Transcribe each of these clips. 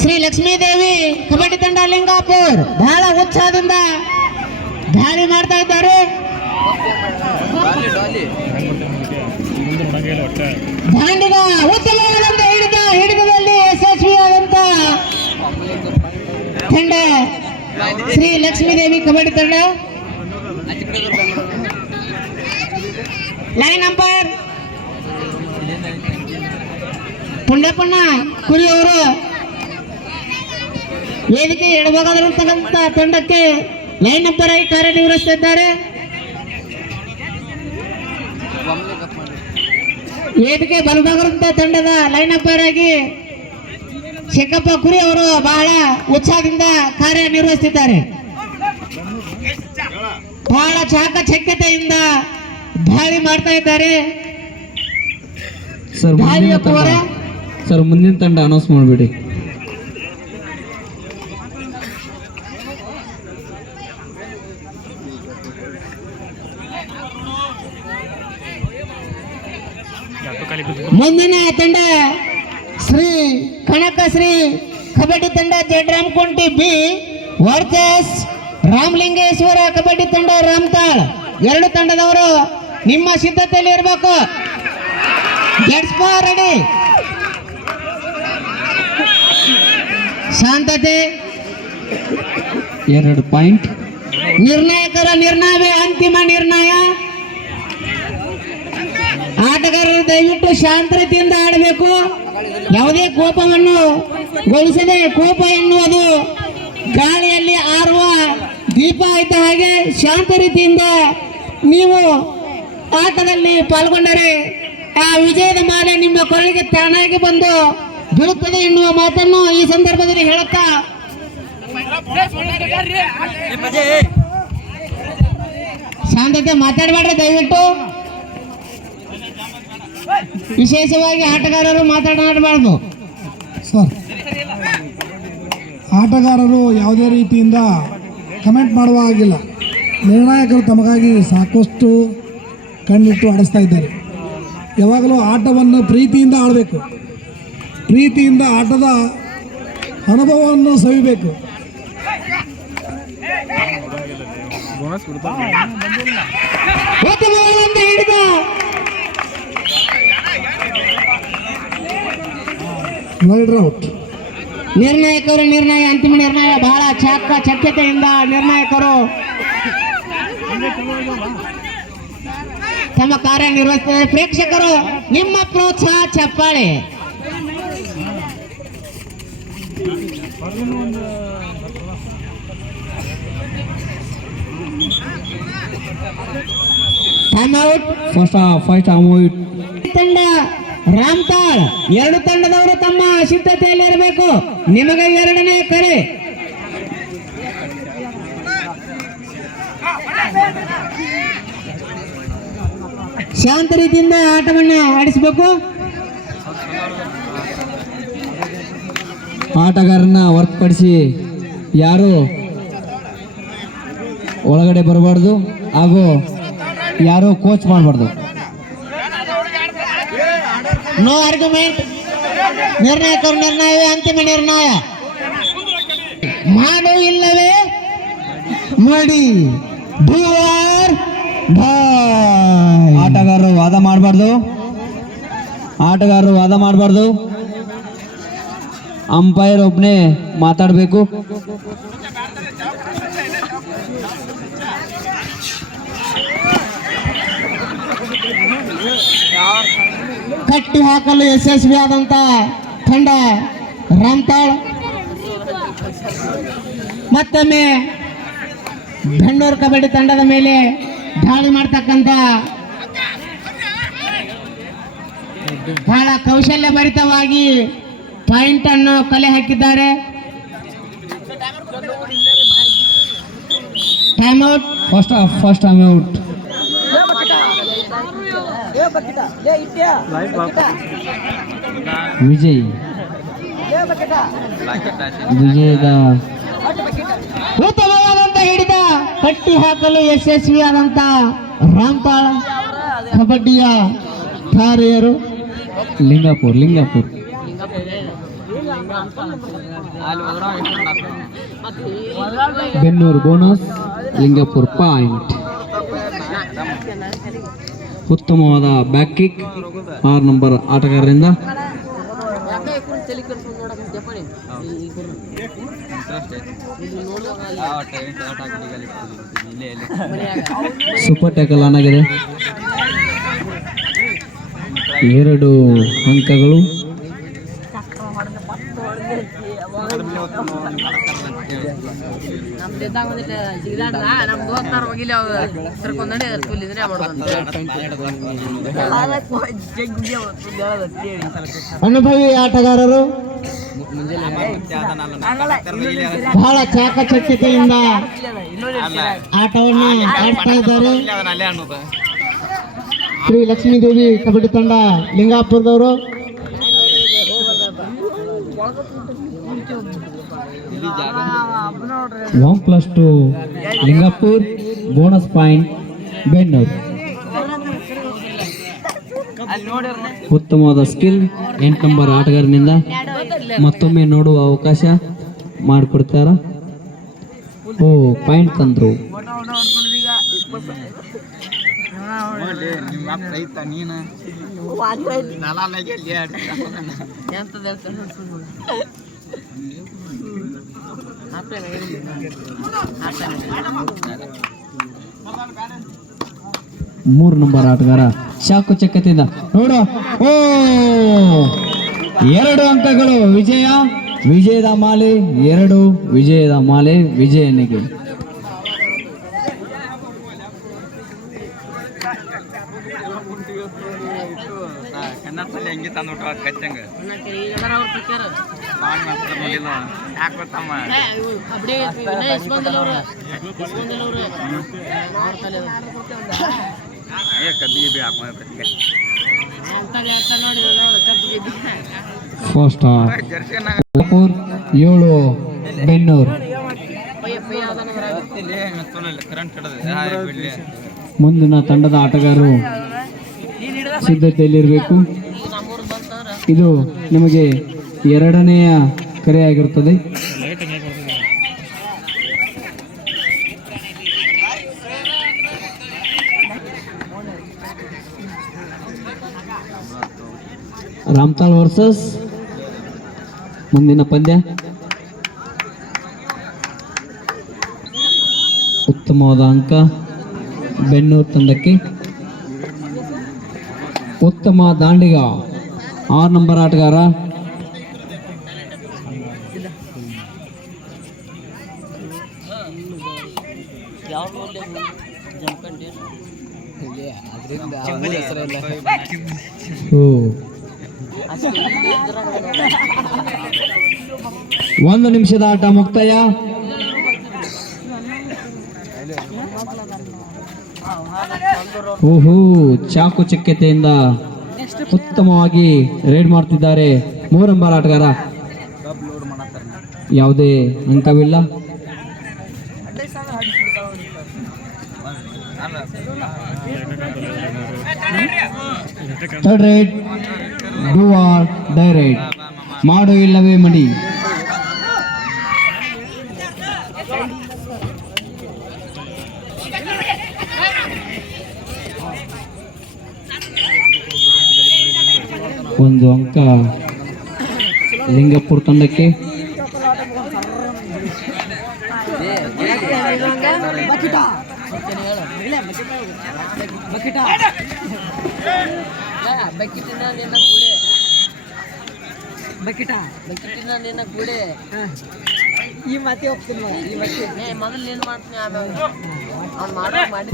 ಶ್ರೀ ಲಕ್ಷ್ಮೀದೇವಿ ಕಬಡ್ಡಿ ತಂಡ ಲಿಂಗಾಪುರ್ ಬಹಳ ಉತ್ಸಾಹದಿಂದ ದಾಳಿ ಮಾಡ್ತಾ ಇದ್ದಾರೆ. ದಾಂಡಿಗ ಉತ್ತಮವಾದಂತ ಹಿಡಿತದಲ್ಲಿ ಯಶಸ್ವಿಯಾದಂತ ತಂಡ ಶ್ರೀ ಲಕ್ಷ್ಮೀದೇವಿ ಕಬಡ್ಡಿ ತಂಡ. ಲೈನ್ ನಂಬರ್ ಪುಣ್ಯಪಣ್ಣ ಕುರಿ ಅವರು ವೇದಿಕೆ ಎಡಭಾಗದಲ್ಲಿರ್ತಕ್ಕಂಥ ತಂಡಕ್ಕೆ ಲೈನ್ ನಂಬರ್ ಆಗಿ ಕಾರ್ಯನಿರ್ವಹಿಸುತ್ತಿದ್ದಾರೆ. ವೇದಿಕೆ ಬಲಭಾಗದ ತಂಡದ ಲೈನ್ ನಂಬರ್ ಆಗಿ ಶೇಖಪ್ಪ ಕುರಿ ಅವರು ಬಹಳ ಉತ್ಸಾಹದಿಂದ ಕಾರ್ಯನಿರ್ವಹಿಸುತ್ತಿದ್ದಾರೆ. ಬಹಳ ಚಾಕಚಕ್ಯತೆಯಿಂದ ದಾಳಿ ಮಾಡ್ತಾ ಇದ್ದಾರೆ. ಸರ್ ಮುಂದಿನ ತಂಡ ಅನೌನ್ಸ್ ಮಾಡಿಬಿಡಿ. ಮುಂದಿನ ತಂಡ ಶ್ರೀ ಕನಕಶ್ರೀ ಕಬಡ್ಡಿ ತಂಡ ಜಡ್ರಾಮಕುಂಟಿ ಬಿ ವರ್ಸಸ್ ರಾಮಲಿಂಗೇಶ್ವರ ಕಬಡ್ಡಿ ತಂಡ ರಾಮತಾಳ್. ಎರಡು ತಂಡದವರು ನಿಮ್ಮ ಸಿದ್ಧತೆಯಲ್ಲಿ ಇರಬೇಕು. ಗೆಟ್ಸ್ ರೆಡಿ, ಶಾಂತತೆ. 2 ಪಾಯಿಂಟ್. ನಿರ್ಣಾಯಕರ ನಿರ್ಣಯವೇ ಅಂತಿಮ ನಿರ್ಣಯ. ಆಟಗಾರರು ದಯವಿಟ್ಟು ಶಾಂತ ರೀತಿಯಿಂದ ಆಡಬೇಕು. ಯಾವುದೇ ಕೋಪವನ್ನು ಗೊಳಿಸದೆ, ಕೋಪ ಎನ್ನುವುದು ಗಾಳಿಯಲ್ಲಿ ಆರುವ ದೀಪ ಇದ್ದ ಹಾಗೆ ಶಾಂತ ರೀತಿಯಿಂದ ನೀವು ಆಟದಲ್ಲಿ ಪಾಲ್ಗೊಂಡರೆ ಆ ವಿಜಯದ ಮಾಲೆ ನಿಮ್ಮ ಕೊರಳಿಗೆ ತಾನಾಗಿ ಬಂದು ಬೀಳುತ್ತದೆ ಎನ್ನುವ ಮಾತನ್ನು ಈ ಸಂದರ್ಭದಲ್ಲಿ ಹೇಳುತ್ತಾ ಶಾಂತತೆ ಮಾತಾಡಬೇಡ್ರಿ ದಯವಿಟ್ಟು. ವಿಶೇಷವಾಗಿ ಆಟಗಾರರು ಮಾತನಾಡಬಾರ್ದು ಸರ್. ಆಟಗಾರರು ಯಾವುದೇ ರೀತಿಯಿಂದ ಕಮೆಂಟ್ ಮಾಡುವ ಹಾಗಿಲ್ಲ. ನಿರ್ಣಾಯಕರು ತಮಗಾಗಿ ಸಾಕಷ್ಟು ಕಣ್ಣಿಟ್ಟು ಆಡಿಸ್ತಾ ಇದ್ದಾರೆ. ಯಾವಾಗಲೂ ಆಟವನ್ನು ಪ್ರೀತಿಯಿಂದ ಆಡಬೇಕು. ಪ್ರೀತಿಯಿಂದ ಆಟದ ಅನುಭವವನ್ನು ಸವಿಬೇಕು. ಹಿಡಿದ ವರ್ಲ್ಡ್ ಔಟ್. ನಿರ್ಣಾಯಕರು ನಿರ್ಣಯ, ಅಂತಿಮ ನಿರ್ಣಯ. ಬಹಳ ಚಾಕಚಕ್ಯತೆಯಿಂದ ನಿರ್ಣಾಯಕರು ತಮ್ಮ ಕಾರ್ಯನಿರ್ವಹಿಸುತ್ತಾರೆ. ಪ್ರೇಕ್ಷಕರು ನಿಮ್ಮ ಪ್ರೋತ್ಸಾಹ ಚಪ್ಪಾಳೆ. Time out. ಫಸ್ಟ್ ತಂಡ ರಾಮತಾಳ್. ಎರಡು ತಂಡದವರು ತಮ್ಮ ಸಿದ್ಧತೆಯಲ್ಲಿ ಇರಬೇಕು. ನಿಮಗೆ ಎರಡನೇ ಕರೆ. ಶಾಂತ ರೀತಿಯಿಂದ ಆಟವನ್ನು ಆಡಿಸಬೇಕು. ಆಟಗಾರನ ಹೊರತುಪಡಿಸಿ ಯಾರು ಒಳಗಡೆ ಬರಬಾರ್ದು ಹಾಗೂ ಯಾರು ಕೋಚ್ ಮಾಡಬಾರ್ದು. No argument. ನಿರ್ಣಾಯಕರು ನಿರ್ಣಯವೇ ಅಂತಿಮ ನಿರ್ಣಯ. ಮಾಡು ಇಲ್ಲವೇ ಮಾಡಿ. ಆಟಗಾರರು ವಾದ ಮಾಡಬಾರ್ದು. ಅಂಪೈರ್ ಒಬ್ಬನೇ ಮಾತಾಡಬೇಕು. ಕಟ್ಟಿ ಹಾಕಲು ಯಶಸ್ವಿಯಾದಂತ ತಂಡ ರಾಮತಾಳ್. ಮತ್ತೊಮ್ಮೆ ಬೆಣ್ಣೂರು ಕಬಡ್ಡಿ ತಂಡದ ಮೇಲೆ ದಾಳಿ ಮಾಡ್ತಕ್ಕಂಥ ಬಹಳ ಕೌಶಲ್ಯ ಭರಿತವಾಗಿ ಪಾಯಿಂಟ್ ಅನ್ನು ಕಲೆ ಹಾಕಿದ್ದಾರೆ. Time out. First time out. ವಿಜಯದ ಉತ್ತಮವಾದಂತ ಹಿಡಿದ ಕಟ್ಟಿ ಹಾಕಲು ಯಶಸ್ವಿಯಾದಂತ ರಾಮತಾಳ್ ಕಬಡ್ಡಿಯ ತಾರೆಯರು. Lingapur Bennur bonus, Lingapura point. ಉತ್ತಮವಾದ ಬ್ಯಾಕ್ ಕಿಕ್ 6 ನಂಬರ್ ಆಟಗಾರರಿಂದ. ಸೂಪರ್ ಟ್ಯಾಕಲ್ ಆನ್ ಆಗಿದೆ. 2 ಅಂಕಗಳು. ಅನುಭವಿ ಆಟಗಾರರು ಬಹಳ ಚಾಕಚಕ್ಯತೆಯಿಂದ ಆಟವನ್ನು ಆಡ್ತಾ ಇದ್ದಾರೆ. ಶ್ರೀ ಲಕ್ಷ್ಮೀದೇವಿ ಕಬಡ್ಡಿ ತಂಡ ಲಿಂಗಾಪುರದವರು. +1 ಲಿಂಗಾಪುರ್, ಬೋನಸ್ ಪಾಯಿಂಟ್ ಬೆನ್ನೂರು. ಉತ್ತಮವಾದ ಸ್ಕಿಲ್ 8 ನಂಬರ್ ಆಟಗಾರನಿಂದ. ಮತ್ತೊಮ್ಮೆ ನೋಡುವ ಅವಕಾಶ ಮಾಡಿಕೊಡ್ತಾರ. ಪಾಯಿಂಟ್ ತಂದ್ರು. ಮೂರು ನಂಬರ್ ಆಟಗಾರ ಚಾಕು ಚಕ್ಕತಿಂದ ನೋಡು. 2 ಅಂಕಗಳು. ವಿಜಯದ ಮಾಲೆ 2. ವಿಜಯದ ಮಾಲೆ ವಿಜಯನಿಗೆ. ಫಸ್ಟ್ 7 ಬೆನ್ನೂರು. ಮುಂದಿನ ತಂಡದ ಆಟಗಾರರು ಸಿದ್ಧತೆಯಲ್ಲಿರಬೇಕು. ಇದು ನಿಮಗೆ 2ನೇಯ ಕರೆಯಾಗಿರುತ್ತದೆ. ರಾಮ್ತಾಳ್ ವರ್ಸಸ್ ಮುಂದಿನ ಪಂದ್ಯ. ಉತ್ತಮವಾದ ಅಂಕ ಬೆನ್ನೂರು ತಂಡಕ್ಕೆ. ಉತ್ತಮ ದಾಂಡಿಗ 6 ನಂಬರ್ ಆಟಗಾರ. ಒಂದು ನಿಮಿಷದ ಆಟ ಮುಕ್ತಾಯ. ಚಾಕು ಚಕ್ಯತೆಯಿಂದ ಉತ್ತಮವಾಗಿ ರೈಡ್ ಮಾಡ್ತಿದ್ದಾರೆ 3 ನಂಬರ್ ಆಟಗಾರ. ಯಾವುದೇ ಅಂಕವಿಲ್ಲ. Third raid, do or die raid, ಮಾಡು ಇಲ್ಲವೇ ಮಡಿ. ಒಂದು ಅಂಕ ಲಿಂಗಪುರ ತಂಡಕ್ಕೆ.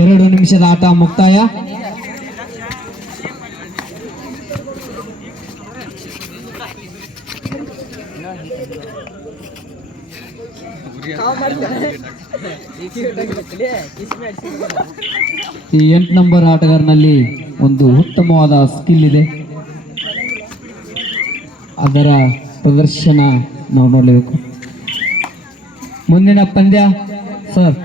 ಎರಡು ನಿಮಿಷದ ಆಟ ಮುಕ್ತಾಯ. ಈ 8 ನಂಬರ್ ಆಟಗಾರನಲ್ಲಿ ಒಂದು ಉತ್ತಮವಾದ ಸ್ಕಿಲ್ ಇದೆ. ಅದರ ಪ್ರದರ್ಶನ ನಾವು ನೋಡಲೇಬೇಕು. ಮುಂದಿನ ಪಂದ್ಯ ಸರ್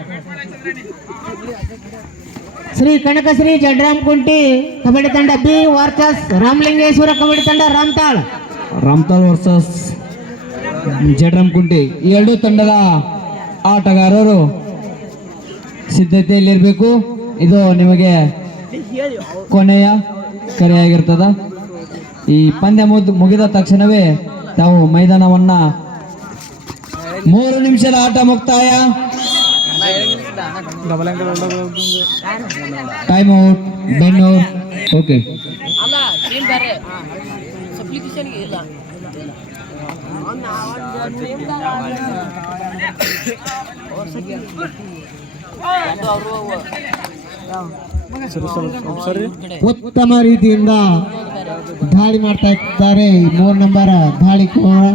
ಶ್ರೀ ಕನಕಶ್ರೀ ಜಡ್ರಾಮಕುಂಟಿ ಕಬಡ್ಡಿ ತಂಡ ಬಿ ವರ್ಸಸ್ ರಾಮಲಿಂಗೇಶ್ವರ ಕಬಡ್ಡಿ ತಂಡ ರಾಮ್ತಾಳ್ ವರ್ಸಸ್ ಜಡ್ರಂಕುಂಟಿ ಈ ಎರಡೂ ತಂಡದ ಆಟಗಾರರು ಸಿದ್ಧತೆಯಲ್ಲಿರಬೇಕು. ಇದು ನಿಮಗೆ ಕೊನೆಯ ಕರೆಯಾಗಿರ್ತದ. ಈ ಪಂದ್ಯ ಮುಗಿದ ತಕ್ಷಣವೇ ತಾವು ಮೈದಾನವನ್ನ 3 ನಿಮಿಷದ ಆಟ ಮುಕ್ತಾಯ. Time out Bennur. ಓಕೆ, ಉತ್ತಮ ರೀತಿಯಿಂದ ದಾಳಿ ಮಾಡ್ತಾ ಇದ್ದಾರೆ 3 ನಂಬರ್ ದಾಳಿ ಕೋರ.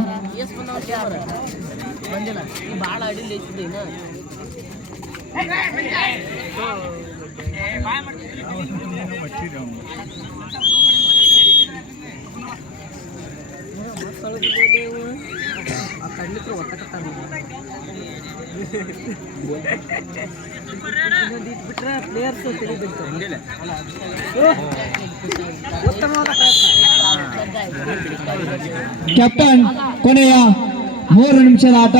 ಕ್ಯಾಪ್ಟನ್, ಕೊನೆಯ 3 ನಿಮಿಷದ ಆಟ.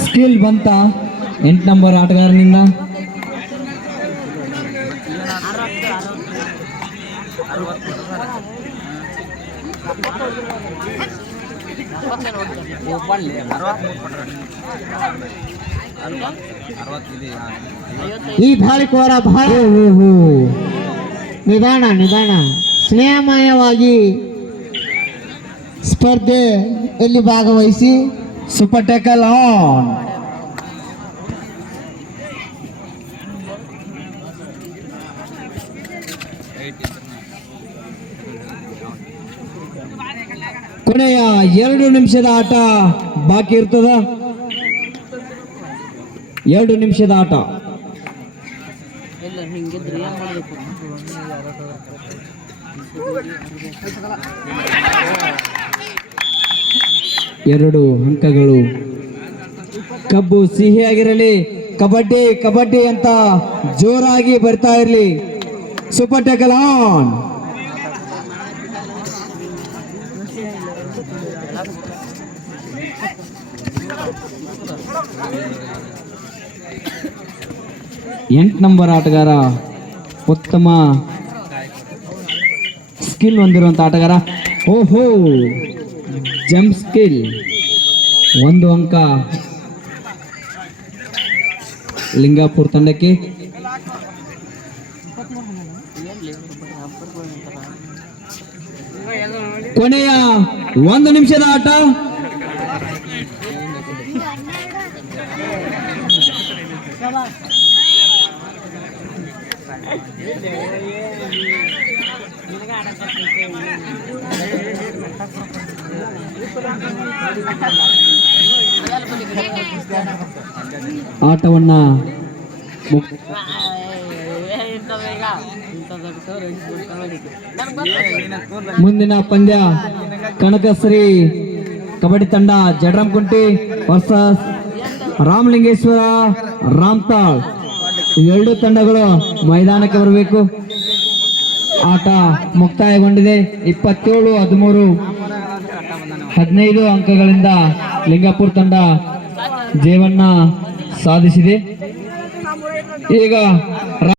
ಸ್ಕಿಲ್ ಬಂತ 8 ನಂಬರ್ ಆಟಗಾರನಿಂದ. ಈ ದಾಳಿ ಕೋರ ಬಹಳ ನಿಧಾನ ಸ್ನೇಹಮಯವಾಗಿ ಸ್ಪರ್ಧೆಯಲ್ಲಿ ಭಾಗವಹಿಸಿ ಸೂಪರ್ ಟ್ಯಾಕಲ್ ಆನ್. ಕೊನೆಯ 2 ನಿಮಿಷದ ಆಟ ಬಾಕಿ ಇರ್ತದ. 2 ನಿಮಿಷದ ಆಟ. ಎರಡು ಅಂಕಗಳು. ಕಬ್ಬು ಸಿಹಿಯಾಗಿರಲಿ, ಕಬಡ್ಡಿ ಕಬಡ್ಡಿ ಅಂತ ಜೋರಾಗಿ ಬರ್ತಾ ಇರಲಿ. Super tackle on. ಎಂಟು ನಂಬರ್ ಆಟಗಾರ, ಉತ್ತಮ ಸ್ಕಿಲ್ ಹೊಂದಿರುವಂತ ಆಟಗಾರ. ಓಹೋ, ಜಂಪ್ ಸ್ಕಿಲ್. 1 ಅಂಕ ಲಿಂಗಾಪುರ ತಂಡಕ್ಕೆ. ಕೊನೆಯ 1 ನಿಮಿಷದ ಆಟ. ಆಟವನ್ನ ಮುಂದಿನ ಪಂದ್ಯ ಕನಕಶ್ರೀ ಕಬಡ್ಡಿ ತಂಡ ಜಡ್ರಂಕುಂಟಿ ವರ್ಸಸ್ ರಾಮಲಿಂಗೇಶ್ವರ ರಾಮ್ತಾಳ್. ಎರಡು ತಂಡಗಳು ಮೈದಾನಕ್ಕೆ ಬರಬೇಕು. ಆಟ ಮುಕ್ತಾಯಗೊಂಡಿದೆ. 27-13 15 ಅಂಕಗಳಿಂದ ಲಿಂಗಾಪುರ ತಂಡ ಜಯವನ್ನ ಸಾಧಿಸಿದೆ. ಈಗ